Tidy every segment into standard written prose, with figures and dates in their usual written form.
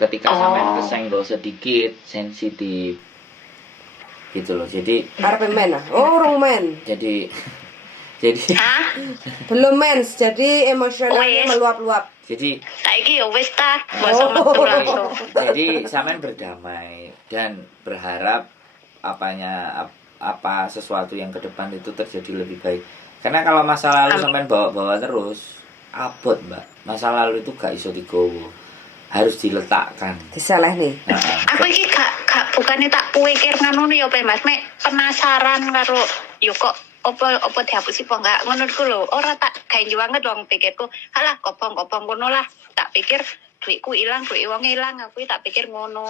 Ketika sampean kesenggol sedikit sensitif gitu loh. Jadi Arep men ah. Oh, urung men. jadi Belum mens, jadi emosionalnya Wes. meluap-luap. jadi Saiki ya wis ta, masa metu langsung. jadi sampean berdamai dan berharap apa sesuatu yang ke depan itu terjadi lebih baik. Karena kalau masa lalu sampean bawa-bawa terus abot, Mbak. Masa lalu itu gak iso digowo. Harus diletakkan. Disalah nih. Aku iki gak bukannya tak pikir ngono ya Mas, mek penasaran karo yo kok apa dihapusi apa enggak ngono ku lho. Ora tak gawe banget wong pikirku. Halah kopong-kopong ngono lah. Tak pikir duitku ilang, duit wong ilang, aku tak pikir ngono.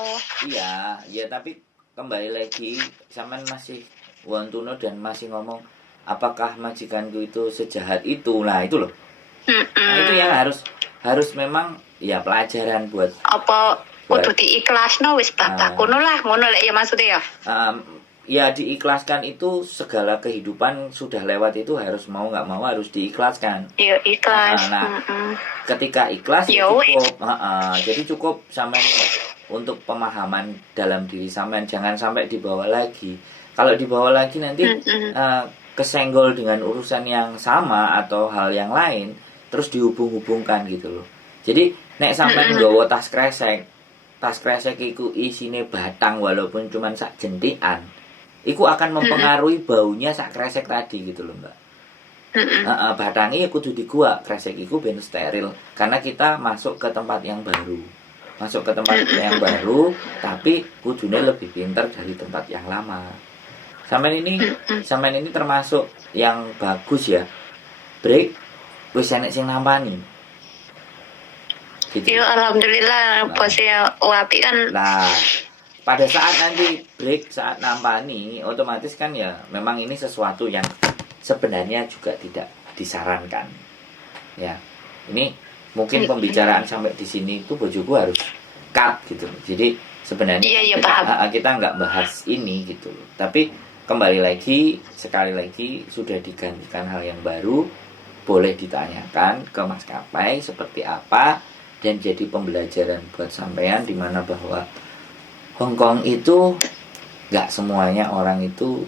Iya, ya tapi kembali lagi sampean masih wontuno dan masih ngomong apakah majikanku itu sejahat itu. Nah, itu loh. Nah, itu yang harus memang ya pelajaran buat apa kudu diikhlasno wis bapak ngono lah, ngono lek ya maksudnya ya. Ya diikhlaskan itu segala kehidupan sudah lewat itu harus mau nggak mau harus diikhlaskan. Iya ikhlas. Ketika ikhlas ya cukup. Jadi cukup sampean untuk pemahaman dalam diri sampean, jangan sampai dibawa lagi. Kalau dibawa lagi nanti kesenggol dengan urusan yang sama atau hal yang lain terus dihubung-hubungkan gitu loh. Jadi nek sampean nggawa tas kresek iku isine batang walaupun cuma sak jentikan, iku akan mempengaruhi baunya sak kresek tadi gitu loh, Mbak. Batangnya kudu diguak, kresek iku ben steril karena kita masuk ke tempat yang baru. Masuk ke tempat yang baru tapi kudune lebih pintar dari tempat yang lama. Sampean ini termasuk yang bagus ya. Break wis enek sing nampani. Gitu. Yo alhamdulillah bosnya wapi kan. Nah, pada saat nanti break saat nampani otomatis kan ya memang ini sesuatu yang sebenarnya juga tidak disarankan. Ya. Ini mungkin pembicaraan sampai di sini itu bojoku harus cut gitu. Jadi sebenarnya kita nggak bahas ini gitu. Tapi kembali lagi sekali lagi sudah digantikan hal yang baru, boleh ditanyakan ke maskapai seperti apa dan jadi pembelajaran buat sampean di mana bahwa Hong Kong itu nggak semuanya orang itu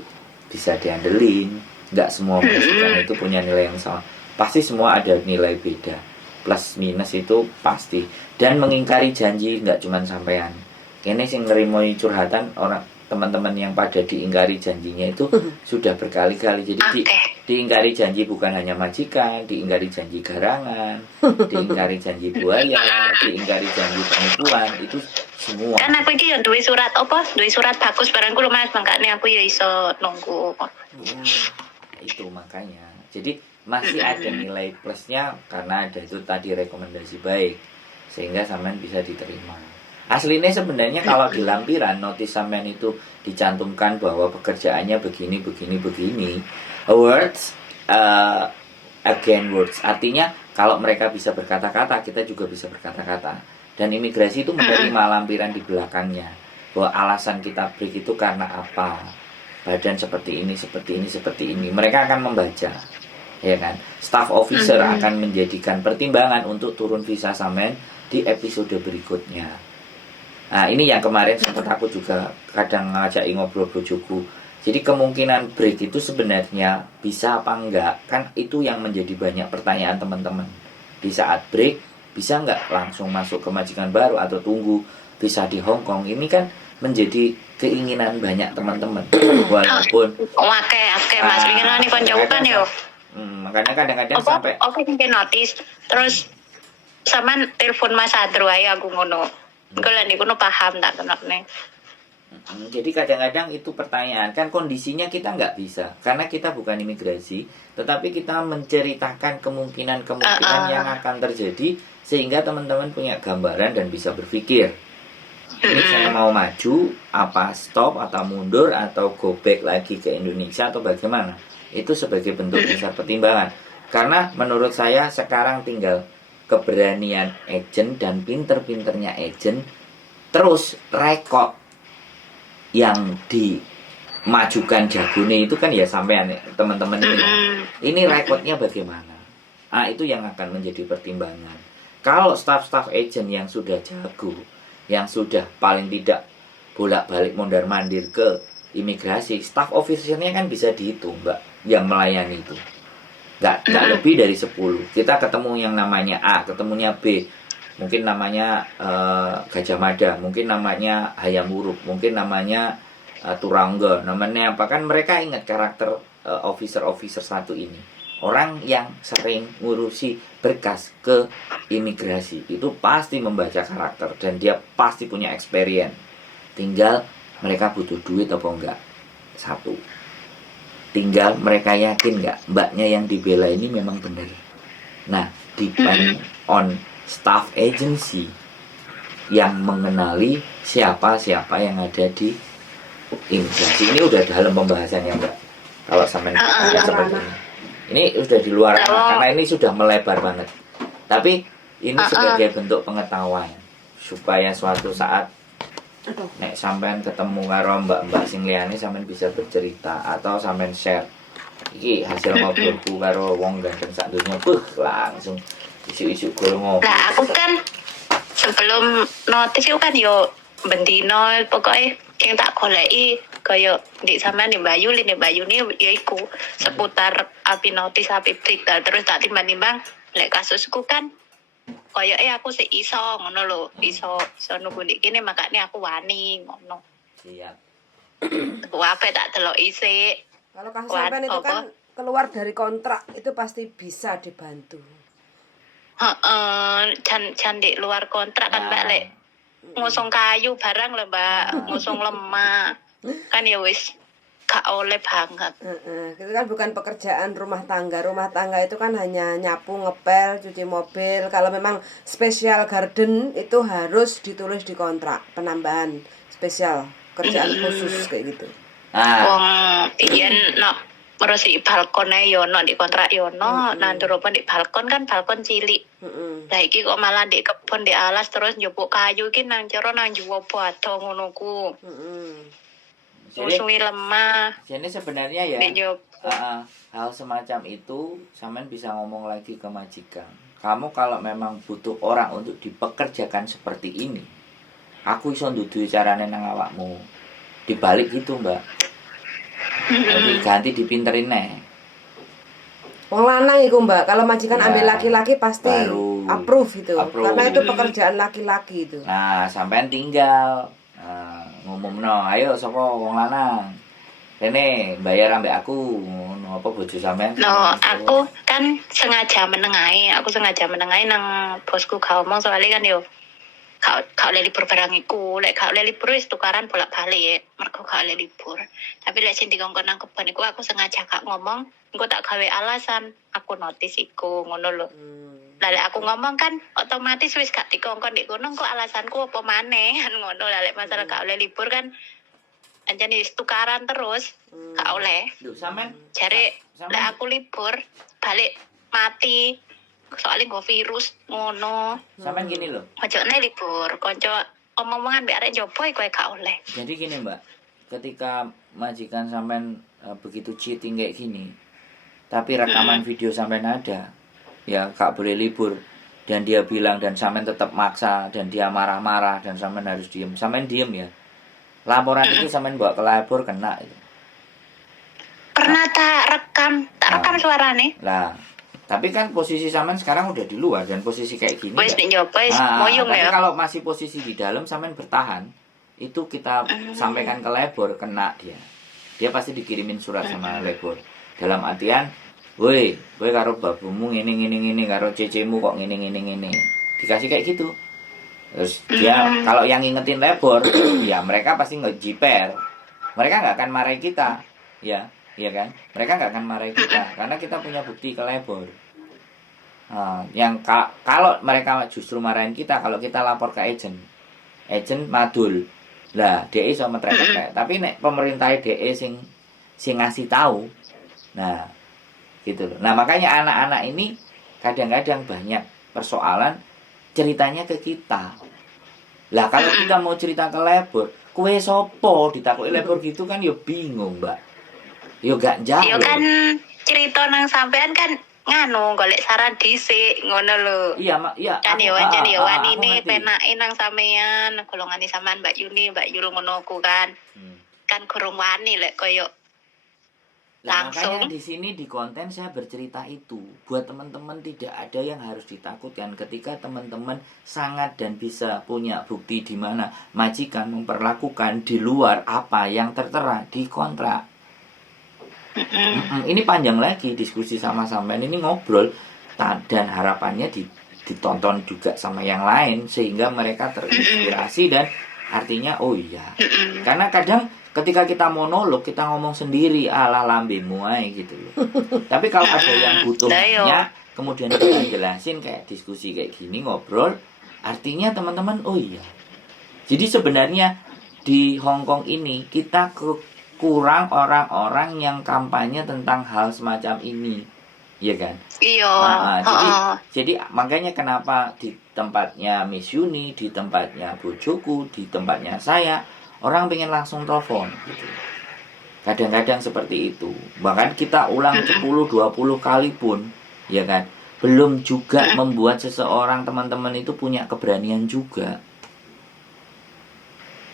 bisa diandelin, nggak semua majikan itu punya nilai yang sama, pasti semua ada nilai beda, plus minus itu pasti. Dan mengingkari janji nggak cuma sampean, ini sing nerimoi curhatan orang teman-teman yang pada diingkari janjinya itu sudah berkali-kali. Jadi diingkari janji bukan hanya majikan, diingkari janji garangan, diingkari janji buaya, diingkari janji penipuan, itu semua. Kan aku iki yo duwe surat bagus barangku lho Mas, makane aku ya iso nunggu. Itu makanya. Jadi masih ada nilai plusnya karena ada itu tadi rekomendasi baik sehingga sampean bisa diterima. Aslinya sebenarnya kalau di lampiran notis sampean itu dicantumkan bahwa pekerjaannya begini. Words again words. Artinya kalau mereka bisa berkata-kata, kita juga bisa berkata-kata. Dan imigrasi itu menerima lampiran di belakangnya bahwa alasan kita break itu karena apa. Badan seperti ini. Mereka akan membaca. Ya kan? Staff officer akan menjadikan pertimbangan untuk turun visa sampean di episode berikutnya. Nah ini yang kemarin sempat aku juga kadang ngajak ngobrol bojoku. Jadi kemungkinan break itu sebenarnya bisa apa enggak, kan itu yang menjadi banyak pertanyaan teman-teman. Di saat break bisa enggak langsung masuk ke majikan baru atau tunggu visa di Hong Kong. Ini kan menjadi keinginan banyak teman-teman. Walaupun Oke Mas, pengen nih koncoku kan yo. Makanya kadang-kadang sampai notis terus sama telepon Mas Adro aja aku ngono. Kalau nih kuno paham tak kenapa. Jadi kadang-kadang itu pertanyaan, kan kondisinya kita nggak bisa karena kita bukan imigrasi, tetapi kita menceritakan kemungkinan yang akan terjadi sehingga teman-teman punya gambaran dan bisa berpikir ini saya mau maju, apa stop atau mundur atau go back lagi ke Indonesia atau bagaimana. Itu sebagai bentuk dasar pertimbangan. Karena menurut saya sekarang tinggal keberanian agent dan pinter-pinternya agent, terus rekod yang dimajukan jagone itu kan ya sampean teman-teman ini rekodnya bagaimana. Itu yang akan menjadi pertimbangan. Kalau staff-staff agent yang sudah jago, yang sudah paling tidak bolak-balik mondar-mandir ke imigrasi, staff officer-nya kan bisa dihitung, Mbak, yang melayani itu. Nggak lebih dari 10. Kita ketemu yang namanya A, ketemunya B, mungkin namanya Gajah Mada, mungkin namanya Hayam Wuruk, mungkin namanya Turangga, namanya apa, kan mereka ingat karakter officer satu ini. Orang yang sering ngurusi berkas ke imigrasi itu pasti membaca karakter dan dia pasti punya experience. Tinggal mereka butuh duit apa enggak. Satu. Tinggal mereka yakin enggak mbaknya yang dibela ini memang benar. Nah, depend on staff agency yang mengenali siapa-siapa yang ada di imigrasi. Ini udah dalam pembahasannya, Mbak. Kalau sampai seperti ini udah di luar karena ini sudah melebar banget. Tapi ini sebagai bentuk pengetahuan supaya suatu saat nek sampean ketemu karo mbak-mbak sing liyane sampean bisa bercerita atau sampean share iki hasil ngobrolku karo wong ganteng sak donya langsung isu-isu golongo. Lah aku kan sebelum notis itu kan yo bendino pokoknya yang tak goleki kaya di sampean di Bayu ini ya iku seputar api notis api berita terus tak timbang-timbang lek kasusku kan kaya aku sih iso ngono lho, iso nunggu ndek kene makane aku wani ngono. Siap. Wae tak deloki sik. Kalau kasus sampean itu kan keluar dari kontrak itu pasti bisa dibantu. Jan di luar kontrak kan Mbak lek ngusung kayu barang lho Mbak, ngusung lemah. Kan ya wis gak oleh banget. Itu kan bukan pekerjaan rumah tangga. Rumah tangga itu kan hanya nyapu, ngepel, cuci mobil. Kalau memang special garden itu harus ditulis di kontrak penambahan spesial kerjaan khusus kayak gitu. Wong yen terus di balkon yo di kontrak yo nandur apa di balkon kan balkon cilik. Lah iki kok malah di kebon di alas terus njupuk kayu iki nang jero nang juwo bado ngono ku. Musuhi lemah. Jadi sebenarnya ya hal semacam itu sampean bisa ngomong lagi ke majikan. Kamu kalau memang butuh orang untuk dipekerjakan seperti ini, aku iso ndudui carane nang awakmu. Dibalik itu, Mbak. Jadi ganti dipinterin neh. Wong lanang iku Mbak, kalau majikan ambil laki-laki pasti approve itu. Karena itu pekerjaan laki-laki itu. Nah, sampean tinggal ngumumno, ayo sapa wong lanang. Rene bayar ambek aku, ngono apa bojo sampean? Aku kan sengaja menengahi nang bosku gak omong soalnya kan yo gak oleh libur barang iku, lek gak oleh libur wis tukaran bolak-balik, mergo gak oleh libur. Tapi lek sing dikongkon nang kebon iku aku sengaja gak ngomong, engko tak gawe alasan, aku notis iku ngono lho. Lah lek aku ngomong kan otomatis wis gak dikongkon ndek kono kok alasanku apa maneh kan ngono. Lah lek masalah gak oleh libur kan anjane wis tukaran terus, gak oleh. Lho sampean jare lek aku libur balik mati. Soalnya gue virus ngono. Sampean gini loh. Ojone libur, kanca omong-omongan mbek arek jopo iku gak oleh. Jadi gini, Mbak. Ketika majikan sampean begitu cheating kayak gini, tapi rekaman video sampean ada, ya gak boleh libur. Dan dia bilang dan sampean tetap maksa dan dia marah-marah dan sampean harus diem. Sampean diem ya. Laporan itu sampean bawa ke labor kena itu. Pernah tak rekam suarane. Lah, tapi kan posisi sampean sekarang udah di luar dan posisi kayak gini. Wis nyoba wis moyong ya. Tapi kalau masih posisi di dalam sampean bertahan, itu kita sampaikan ke labor kena dia. Dia pasti dikirimin surat sama labor. Dalam artian, woi, kowe karo babumu ngene karo cecemu kok ngene. Dikasih kayak gitu. Terus dia kalau yang ngingetin labor, ya mereka pasti ngejiper. Mereka nggak akan marahi kita, ya. Iya kan? Mereka nggak akan marahi kita karena kita punya bukti ke labor. Yang kalau mereka justru marahin kita kalau kita lapor ke agent madul. Lah, DE iso metrek-metrek. Tapi nek pemerintah DE sing ngasih tahu. Nah, gitu loh. Nah, makanya anak-anak ini kadang-kadang banyak persoalan ceritanya ke kita. Lah, kalau kita mau cerita ke labor, kowe sopo ditakoki labor gitu kan ya bingung, Mbak. Yo gak jauh. Yo kan cerita nang sampean kan nganu golek saran dhisik ngono lho. Iya, iya. Kan Aku, ya wancen ya aku wanine ngerti. penake nang sampean golongane sampean Mbak Yuni, Mbak Yul ngono ku kan. Kan kurang wani lek koyo Nah, langsung. makanya di sini di konten saya bercerita itu buat teman-teman, tidak ada yang harus ditakutkan ketika teman-teman sangat dan bisa punya bukti di mana majikan memperlakukan di luar apa yang tertera di kontrak. Ini panjang lagi diskusi sama sampean, ini ngobrol dan harapannya ditonton juga sama yang lain sehingga mereka terinspirasi dan artinya oh iya. Karena kadang ketika kita monolog, kita ngomong sendiri ala lambemu ae gitu loh. Tapi kalau ada yang butuhnya, kemudian kita jelasin kayak diskusi kayak gini, ngobrol, artinya teman-teman, oh iya. Jadi sebenarnya di Hong Kong ini kita kurang orang-orang yang kampanye tentang hal semacam ini. Iya kan? Iya. Jadi makanya kenapa di tempatnya Miss Yuni, di tempatnya bojoku, di tempatnya saya, orang pengen langsung telepon gitu. Kadang-kadang seperti itu. Bahkan kita ulang 10-20 kali pun, ya kan, belum juga membuat seseorang teman-teman itu punya keberanian juga.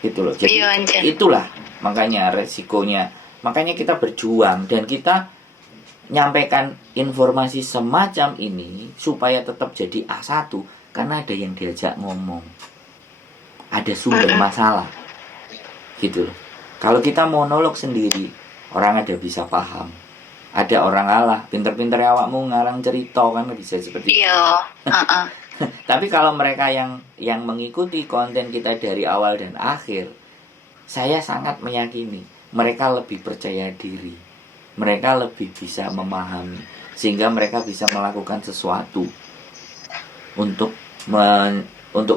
Gitu loh. Jadi itulah makanya resikonya. Makanya kita berjuang dan kita nyampaikan informasi semacam ini supaya tetap jadi A1 karena ada yang diajak ngomong. Ada sumber masalah. Gitu loh. Kalau kita monolog sendiri, orang ada bisa paham. Ada orang alah, pinter-pinter awakmu ngarang cerita kan bisa seperti itu. Iya. Tapi kalau mereka yang mengikuti konten kita dari awal dan akhir, saya sangat meyakini mereka lebih percaya diri. Mereka lebih bisa memahami sehingga mereka bisa melakukan sesuatu untuk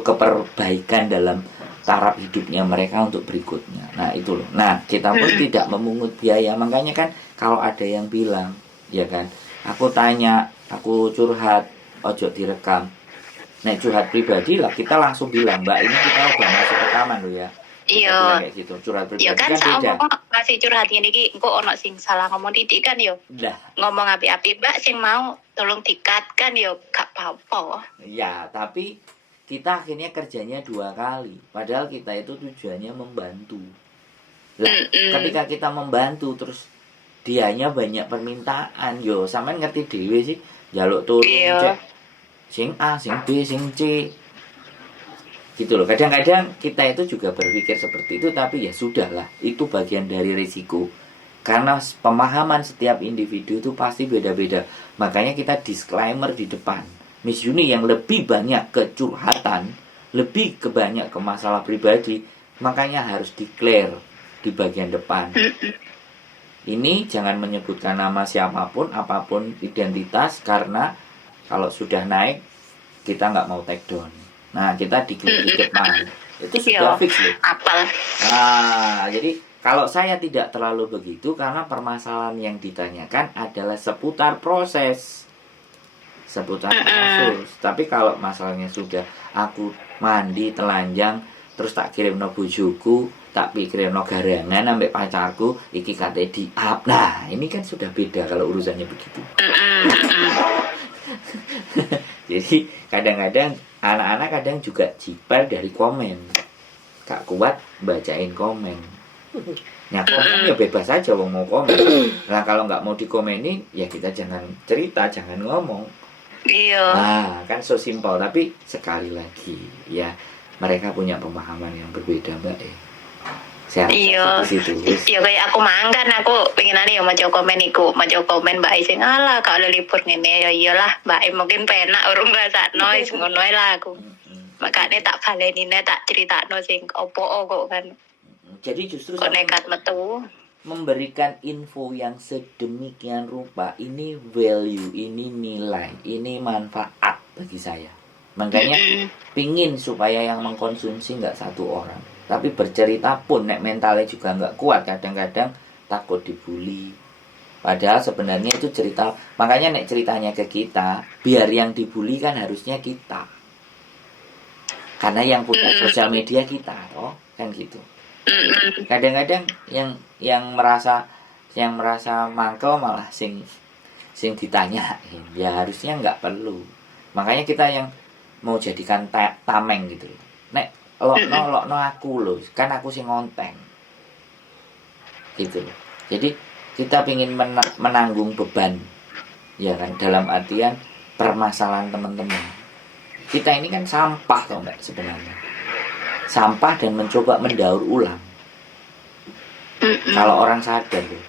keperbaikan dalam taraf hidupnya mereka untuk berikutnya. Nah itu loh. Nah kita pun tidak memungut biaya. Makanya kan kalau ada yang bilang, ya kan, aku tanya, aku curhat, ojo direkam. Nah curhat pribadi lah, kita langsung bilang, Mbak ini kita udah masuk rekaman loh ya. Iya. Kayak gitu. Curhat pribadi ya kan beda. masih curhat ini ki, engko ono sing salah ngomong titik kan yo. Lah. Ngomong api-api Mbak sing mau tolong dikat kan yo gak apa-apa. Ya tapi kita akhirnya kerjanya 2 kali. Padahal kita itu tujuannya membantu. Lah, ketika kita membantu terus dianya banyak permintaan, yo sampean ngerti dhewe sih, njaluk tolong cek sing A, sing B, sing C. Gitu loh. Kadang-kadang kita itu juga berpikir seperti itu, tapi ya sudahlah, itu bagian dari risiko. Karena pemahaman setiap individu itu pasti beda-beda. Makanya kita disclaimer di depan. Miss Yuni yang lebih banyak kecurhatan, lebih banyak ke masalah pribadi, makanya harus declare di bagian depan. Ini jangan menyebutkan nama siapapun, apapun identitas, karena kalau sudah naik, kita nggak mau take down. Nah, kita di depan. Itu sudah fix loh. Apal. Nah, jadi kalau saya tidak terlalu begitu, karena permasalahan yang ditanyakan adalah seputar proses. Seputar kasus. Tapi kalau masalahnya sudah aku mandi telanjang terus tak kirim no bojoku, tak kirim no garangan ambek pacarku, iki kate di up. Nah ini kan sudah beda kalau urusannya begitu. Jadi kadang-kadang anak-anak kadang juga jiper dari komen, gak kuat bacain komen. Nah komen ya bebas aja mau komen. Nah kalau nggak mau dikomenin ya kita jangan cerita, jangan ngomong. Iya. Nah, kan so simpel, tapi sekali lagi ya mereka punya pemahaman yang berbeda, Mbak. Saya iya. Situ. Iya kayak aku mangkan aku pengenane ya maca komen iku, maca komen Mbak sing alah kalau libur ngene ya iyalah Mbak mungkin penak urung rasakno wis ngono lah aku. Makane tak balenine tak critakno sing opo kok kan. Jadi justru kok nekat metu memberikan info yang sedemikian rupa, ini value, ini nilai, ini manfaat bagi saya. Makanya pingin supaya yang mengkonsumsi nggak satu orang, tapi bercerita pun nek mentalnya juga nggak kuat, kadang-kadang takut dibully. Padahal sebenarnya itu cerita, makanya nek ceritanya ke kita, biar yang dibully kan harusnya kita, karena yang punya sosial media kita, toh kan gitu. Kadang-kadang yang merasa mangkel malah sing sing ditanyain. Ya harusnya nggak perlu. Makanya kita yang mau jadikan tameng gitu loh. Nek lokno aku loh, kan aku sing ngonten. Gitu loh. Jadi kita ingin menanggung beban, ya kan, dalam artian permasalahan teman-teman. Kita ini kan sampah toh Mbak sebenarnya. Sampah dan mencoba mendaur ulang. Kalau orang sadar loh.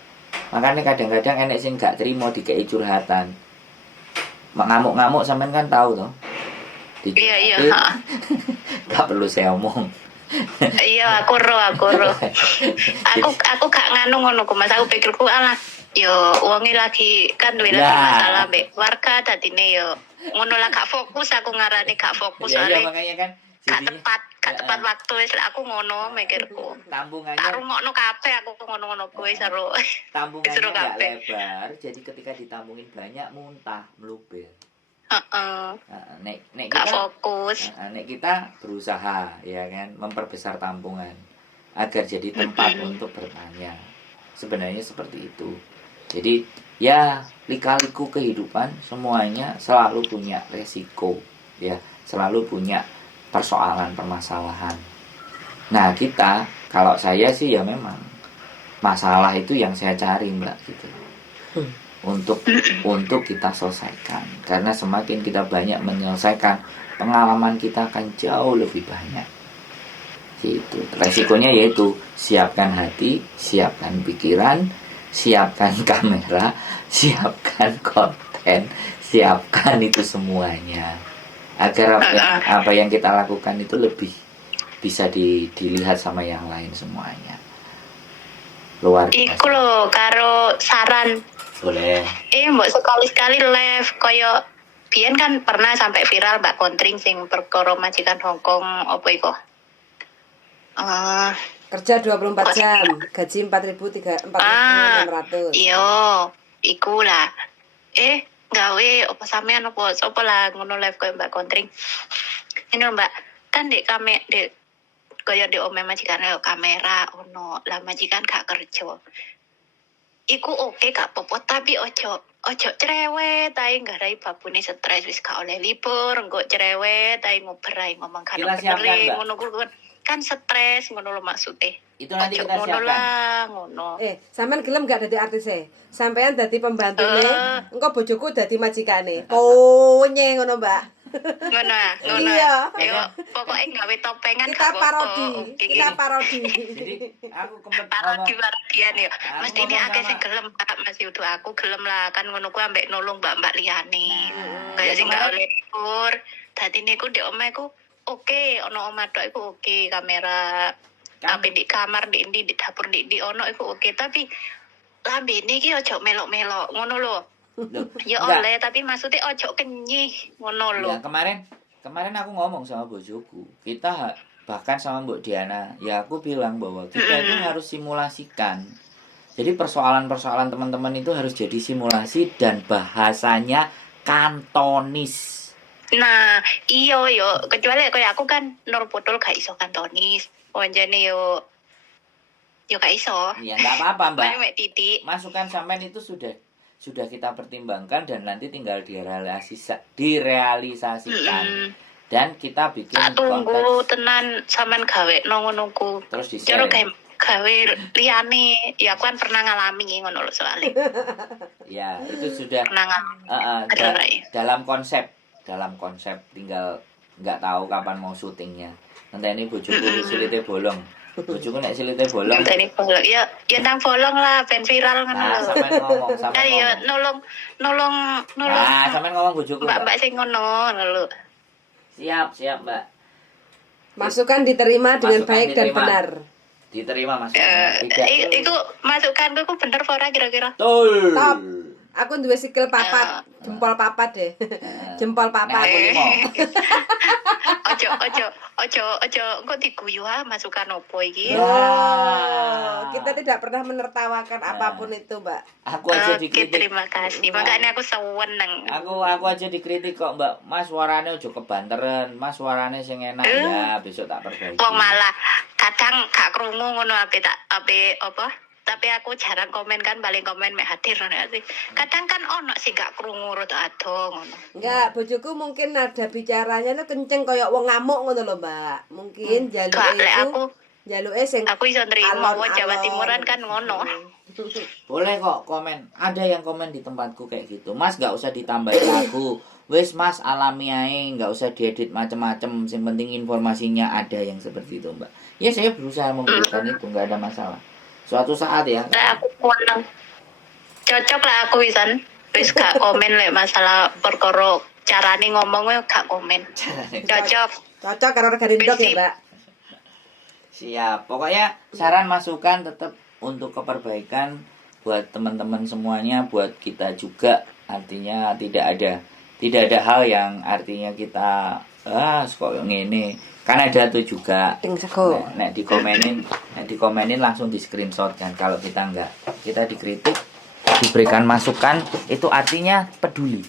Makanya kadang-kadang enek sing gak terima dikei curhatan. Ngamuk-ngamuk sampean kan tahu toh. Iya. Gak perlu saya omong. Iya, aku ro. Aku gak nganu ngono ku Mas. Aku pikirku alah yo wonge lagi kan duwe masalah mbek warga dadine yo ngono lah gak fokus aku ngarani gak fokus ya, soalnya makanya kan gak tepat waktu wis aku ngono mikirku. Tambungannya tak rungokno kabeh aku ngono-ngono kuwi seru. Tambungannya seru gak kabeh. lebar, jadi ketika ditambungin banyak muntah, meluber. Nek gak kita fokus. Nek kita berusaha ya kan memperbesar tampungan agar jadi tempat untuk bertanya. Sebenarnya seperti itu. Jadi ya lika-liku kehidupan semuanya selalu punya resiko, ya, selalu punya persoalan permasalahan. Nah kita, kalau saya sih ya memang masalah itu yang saya cari Mbak gitu. Untuk kita selesaikan, karena semakin kita banyak menyelesaikan, pengalaman kita akan jauh lebih banyak. Gitu. Resikonya yaitu siapkan hati, siapkan pikiran, siapkan kamera, siapkan konten, siapkan itu semuanya agar apa yang kita lakukan itu lebih bisa dilihat sama yang lain semuanya. Luar biasa. Iku lho karo saran. Boleh. Mbok sekali-sekali live koyo biyen kan pernah sampai viral Mbak Kontring sing perkara majikan Hongkong apa iku? Kerja 24 jam, gaji 4.600. Iya, iku lah. Gawe apa sampean apa sapa lah ngono live koyo Mbak Kontring. Ini Mbak, kan dek kaya di omeh majikan kamera ono lah majikan gak kerja. Iku oke gak apa-apa tapi ojo cerewet ae nggarai babune stres wis gak oleh libur engko cerewet ae ngobrol ae ngomong kan bener ngono kan stres ngono lho maksudnya. Itu nanti kita ngono siapkan. Lah, ngono. Sampean gelem gak dadi artise? Sampean dadi pembantune, engko bojoku dadi majikane. Ponye ngono, Mbak. Ngono. Iya. Yo pokoke gawe topengan kita parodi. Jadi aku kempet parodian ya. Mesti ini akeh sing gelem Kak Mas Yudo aku gelem lah kan ngono ku ambek nolong mbak-mbak liyane. Kayak sing gak oleh libur. Dadi niku ndek omahku oke, ono omah tok iku oke kamera. Tapi di kamar di dapur di ono iku oke tapi lambene iki ojo melok-melok ngono lho. Ya oleh tapi maksudnya ojo kenyih ngono lho. Ya kemarin aku ngomong sama bojoku. Kita bahkan sama Mbak Diana, ya aku bilang bahwa kita itu harus simulasikan. Jadi persoalan-persoalan teman-teman itu harus jadi simulasi dan bahasanya kantonis. Nah, iyo yo kecuali kayak aku kan nur botol gak iso kantonis. Wanjane yo gak iso. Ya enggak apa-apa, Mbak. Titik. Masukan sampean itu sudah kita pertimbangkan dan nanti tinggal direalisasikan. Dan kita bikin tunggu tenan sampean gawe ngono ku. Terus di-share. Gawe liyane, ya aku kan pernah ngalami ngono lho soalnya. Ya, itu sudah pernah ngalami. Dalam konsep tinggal nggak tahu kapan mau syutingnya. Nanti ini bojoku silite bolong. Bojoku nek silite bolong. Nanti bolong. Ya nang bolong lah ben viral ngono lho. Sampean ngomong. Ya nolong. Nah, sampean ngomong bojoku. Mbak sing ngono lho. Siap, Mbak. Masukan diterima dengan baik dan benar. Diterima masukan. Itu masukanku ku bener ora kira-kira? Betul. Top. Aku duwe sikil papat, jempol papat deh. Jempol papat. Ojo engko diguyu masukan opo iki. Kita tidak pernah menertawakan apapun itu, Mbak. Aku aja dikritik. Terima kasih. Makanya aku seneng. Aku aja dikritik kok, Mbak. Mas suarane ojo kebanteran. Mas suarane sing enak ya, besok tak perbaiki. Wong malah kadang gak krungu ngono ape apa? tapi aku jarang komen kan, paling komen mek hadir ngono sih. Kadang kan ono sing gak krungu rada ado ngono. Enggak, bojoku mungkin nada bicaranya tuh kenceng kayak wong ngamuk ngono lho, Mbak. Mungkin jaluke Gak lek itu jaluke sing aku iso nrimo wong Jawa alon-alon. Timuran kan ngono. Boleh kok komen. Ada yang komen di tempatku kayak gitu. Mas nggak usah ditambahin lagu. Wes Mas alami ae, nggak usah diedit macem-macem. Yang penting informasinya ada yang seperti itu, Mbak. Ya saya berusaha memberikan itu, nggak ada masalah. Suatu saat ya. Lek aku kuweneng. Cocok lah aku wisan. Wis gak komen lek masalah perkara carane ngomong gak komen. Cocok. Cocok karo regane ndok ya, Mbak. Siap. Pokoknya saran masukan tetap untuk keperbaikan buat teman-teman semuanya, buat kita juga. Artinya tidak ada hal yang artinya kita kok ngene. Kan ada tuh juga. Ting sego. Nek dikomenin langsung di screenshot kan. Kalau kita enggak, kita dikritik, diberikan masukan, itu artinya peduli.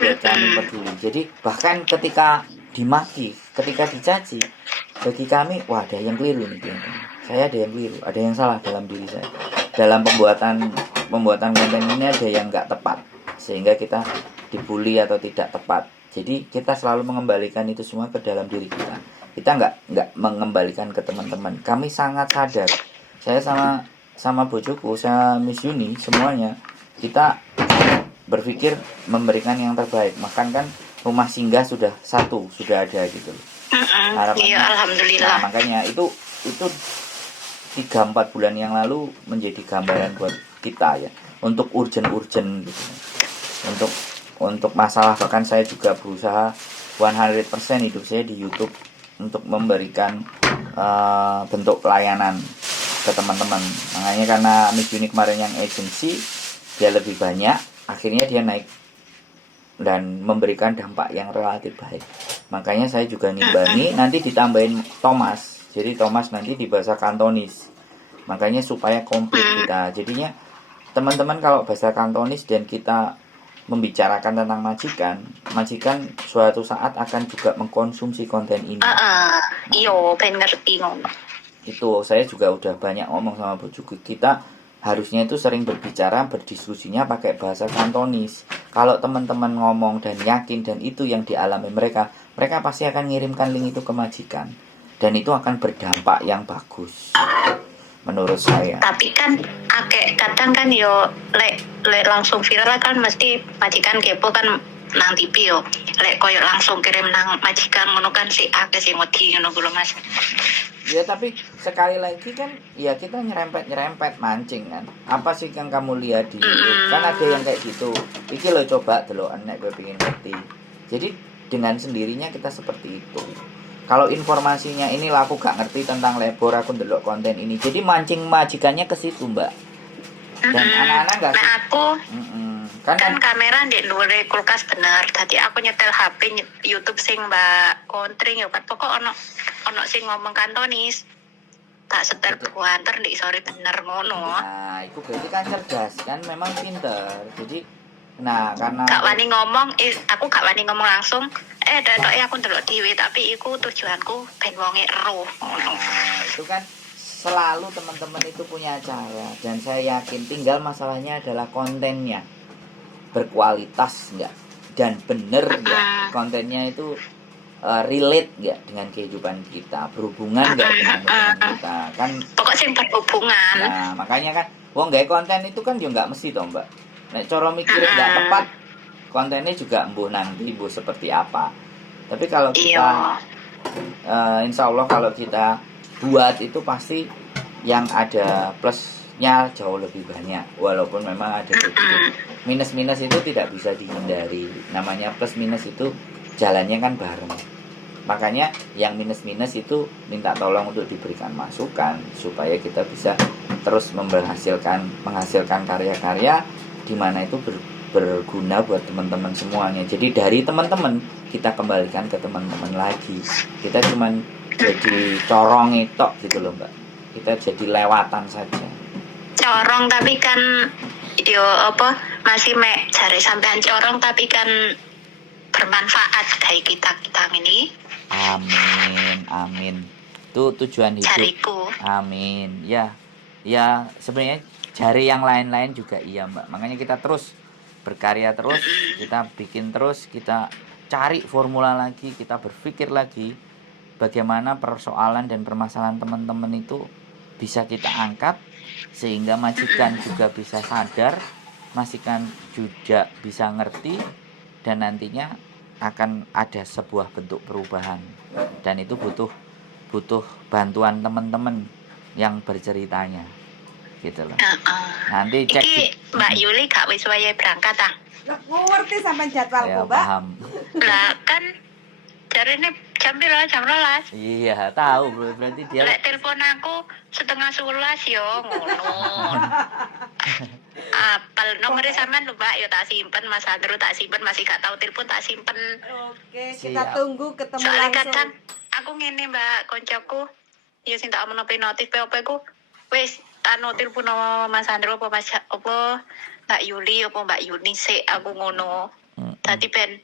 Ya, kami peduli. Jadi bahkan ketika dimaki, ketika dicaci, bagi kami, wah ada yang keliru nih. Saya ada yang keliru, ada yang salah dalam diri saya. Dalam pembuatan konten ini ada yang nggak tepat, sehingga kita dibully atau tidak tepat. Jadi kita selalu mengembalikan itu semua ke dalam diri kita. Kita nggak mengembalikan ke teman-teman. Kami sangat sadar. Saya sama bojoku, sama Miss Yuni, semuanya kita berpikir memberikan yang terbaik. Makan kan rumah singgah sudah ada gitu. Iya, alhamdulillah. Nah, makanya itu 3-4 bulan yang lalu menjadi gambaran buat kita ya. Untuk urgent gitu. Untuk masalah, bahkan saya juga berusaha 100% hidup saya di YouTube untuk memberikan bentuk pelayanan ke teman-teman. Makanya karena Miss Uni kemarin yang agency, dia lebih banyak, akhirnya dia naik dan memberikan dampak yang relatif baik. Makanya saya juga ngimbangi nanti ditambahin Thomas. Jadi Thomas nanti di bahasa Kantonis. Makanya supaya komplit kita. Jadinya teman-teman kalau bahasa Kantonis dan kita membicarakan tentang majikan suatu saat akan juga mengkonsumsi konten ini. Iyo, pengen ngerti ngono. Itu saya juga udah banyak ngomong sama bojoku, kita harusnya itu sering berbicara, berdiskusinya pakai bahasa Kantonis. Kalau teman-teman ngomong dan yakin dan itu yang dialami mereka pasti akan ngirimkan link itu ke majikan. Dan itu akan berdampak yang bagus menurut saya. Tapi kan kadang kan yo lek langsung viral kan mesti majikan kepo kan nang TV yo. Lek koyo langsung kirim nang majikan ngono kan si akeh sing wedi ngono kuwi Mas. Ya tapi sekali lagi kan ya kita nyerempet mancing kan. Apa sih yang kamu lihat di YouTube? Kan ada yang kayak gitu. Iki lo coba deloken nek kowe pengen ngerti. Jadi dengan sendirinya kita seperti itu. Kalau informasinya ini lah aku gak ngerti tentang labor, aku ndelok konten ini. Jadi mancing majikannya ke situ, Mbak. Dan anak-anak gak sih? Nah aku kan Kan kamera ndek dhuwure kulkas bener. Tadi aku nyetel HP YouTube sing Mbak Kontring ya kan. Pokok ono sing ngomong Kantonis. Tak setel buanter ndek sore bener ngono. Nah, itu berarti kan cerdas kan, memang pinter. Jadi karena Gak wani ngomong, aku gak wani ngomong langsung. Datoke aku ndelok dhewe tapi iku tujuanku ben wonge ero ngono. Nah, itu kan selalu teman-teman itu punya cara dan saya yakin tinggal masalahnya adalah kontennya berkualitas enggak dan bener enggak, kontennya itu relate enggak dengan kehidupan kita, berhubungan enggak dengan kehidupan kita kan. Pokok sing berhubungan. Nah, makanya kan wong gawe konten itu kan yo enggak mesti toh, Mbak. Nek cara mikirnya enggak tepat, kontennya juga mbuh seperti apa. Tapi kalau kita insya Allah kalau kita buat itu pasti yang ada plusnya jauh lebih banyak. Walaupun memang ada sedikit minus-minus itu tidak bisa dihindari. Namanya plus minus itu jalannya kan bareng. Makanya yang minus-minus itu minta tolong untuk diberikan masukan supaya kita bisa terus menghasilkan karya-karya di mana itu berguna buat teman-teman semuanya. Jadi dari teman-teman kita kembalikan ke teman-teman lagi. Kita cuman jadi corong itu gitu loh, Mbak. Kita jadi lewatan saja. Corong tapi kan masih jare sampean corong tapi kan bermanfaat bagi kita ini. Amin. Itu tujuan hidup. Cariku. Amin. Ya. ya sebenarnya jari yang lain-lain juga iya Mbak. Makanya kita terus berkarya terus, kita bikin terus, kita cari formula lagi, kita berpikir lagi bagaimana persoalan dan permasalahan teman-teman itu bisa kita angkat sehingga majikan juga bisa sadar, majikan juga bisa ngerti, dan nantinya akan ada sebuah bentuk perubahan, dan itu butuh bantuan teman-teman yang berceritanya gitu loh. Nanti cek Iki Mbak Yuli gak wis wayahe berangkat ah. Lah, ngerti sampai ya, jadwalku, Mbak. paham. Lah kan jarine jam 12. Iya tahu, berarti dia Lek telepon aku 10:30 yo ngono. Apal nomornya sampean lho Mbak, yo tak simpen Mas Andro, tak simpen, masih gak tahu telepon tak simpen. Oke, Siap. kita tunggu ketemu Soalnya langsung. kadang aku ngene Mbak, koncoku yo sing tak omongno notif POP ku wis anu telepon sama Mas Andro apa Mas apa Mbak Yuli apa Mbak Yuni sik aku ngono. Dadi ben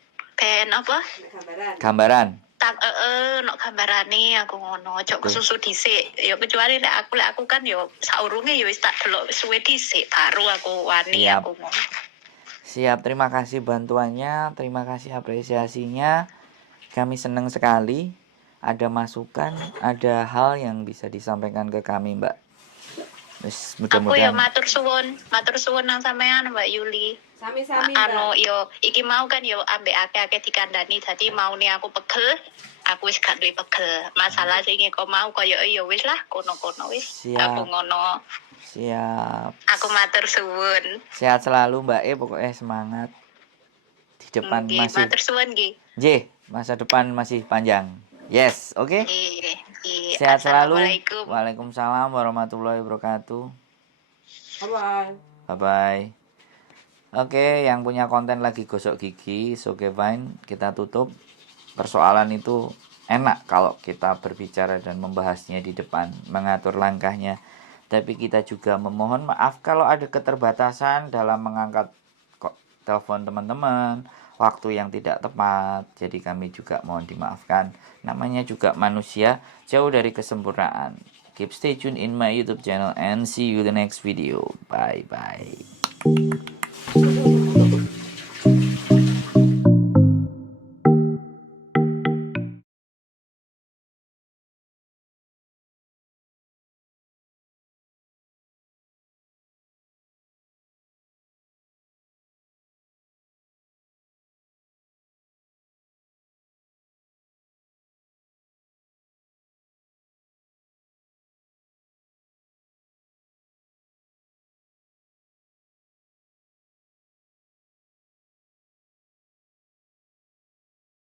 apa? Gambaran. gambaran. Tak nok gambarane aku ngono, ojo kesusu dhisik. Ya kecuali lek aku kan yo saurunge yo wis tak delok suwe dhisik baru aku wani Siap. aku ngono. Siap, terima kasih bantuannya, terima kasih apresiasinya. Kami senang sekali ada masukan, ada hal yang bisa disampaikan ke kami, Mbak. Wis, Aku yo mudah-mudahan. matur suwun nang sampean Mbak Yuli. Sami-sami, Anu Mbak. yo iki mau kan yo ambek akeh-akeh dikandani dadi maune aku pegel. Aku wis gak duwe pegel. Masalah sing kok mau koyo yo wis lah kono-kono wis. Siap. Aku ngono. Siap. Aku matur suwun. Sehat selalu, Mbak pokoknya semangat. Di depan Nggih, masih matur suwun nggih. masa depan masih panjang. Yes, oke. Nggih. Sehat selalu. Assalamualaikum. Waalaikumsalam warahmatullahi wabarakatuh. Bye-bye. Bye-bye. Oke, yang punya konten lagi gosok gigi, oke fine, kita tutup. Persoalan itu enak kalau kita berbicara dan membahasnya di depan, mengatur langkahnya. Tapi kita juga memohon maaf kalau ada keterbatasan dalam mengangkat telepon teman-teman, waktu yang tidak tepat. Jadi kami juga mohon dimaafkan. Namanya juga manusia, jauh dari kesempurnaan. Keep stay tune in my YouTube channel and see you the next video. Bye bye.